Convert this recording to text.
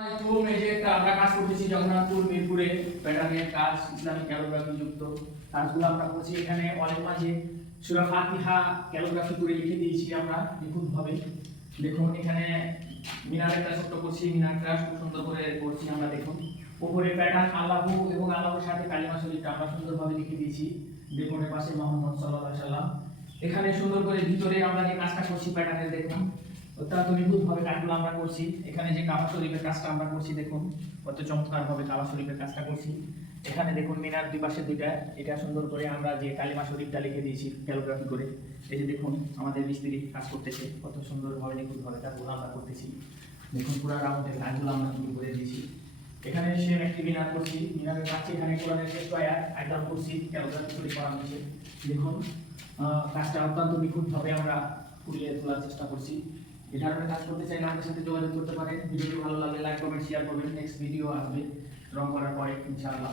আমরা কাজ করতেছি জগন্নাথপুর মিরপুরে প্যাটার্নের কাজ ইসলামিক ক্যালিগ্রাফি যুক্ত কাজগুলো আমরা করছি। এখানে অনেক মাঝে সূরা ফাতিহা ক্যালিগ্রাফি করে লিখে দিয়েছি আমরা নিখুঁতভাবে। দেখুন এখানে মিনার একটা ছোট্ট করছি, মিনারটা খুব সুন্দর করে করছি আমরা। দেখুন উপরে প্যাটার্ন আল্লাহু এবং আল্লাহর সাথে কালিমা শরীফটা আমরা সুন্দরভাবে লিখে দিয়েছি। দেখুন এর পাশে মুহাম্মদ সাল্লাল্লাহু আলাইহি সাল্লাম। এখানে সুন্দর করে ভিতরে আমরা যে কাজটা করছি প্যাটার্নের, দেখুন অত্যন্ত নিখুঁতভাবে কাজগুলো আমরা করছি। এখানে যে কাবা শরীফের কাজটা আমরা করছি, দেখুন কত চমৎকারভাবে কাবা শরীফের কাজটা করছি। এখানে দেখুন মিনার দুই পাশে দুইটা, এটা সুন্দর করে আমরা যে কালিমা শরীফটা লিখে দিয়েছি ক্যালিগ্রাফি করে। এই যে দেখুন আমাদের মিস্ত্রি কাজ করতেছে, কত সুন্দরভাবে নিখুঁতভাবে কাজগুলো আমরা করতেছি। দেখুন পুরো রাউন্ডের কাজগুলো আমরা শুরু করে দিয়েছি। এখানে সেম একটি মিনার করছি, মিনারের কাছে এখানে কোরআনের শেষ আয়াত একদম করছি ক্যালিগ্রাফি করে করা হয়েছে। দেখুন কাজটা অত্যন্ত নিখুঁতভাবে আমরা ফুটিয়ে তোলার চেষ্টা করছি। এই ধরনের কাজ করতে চাইলে আমাদের সাথে যোগাযোগ করতে পারেন। ভিডিওটি ভালো লাগলে লাইক কমেন্ট শেয়ার করবেন। নেক্সট ভিডিও আসবে রং করার পরে ইনশাআল্লাহ।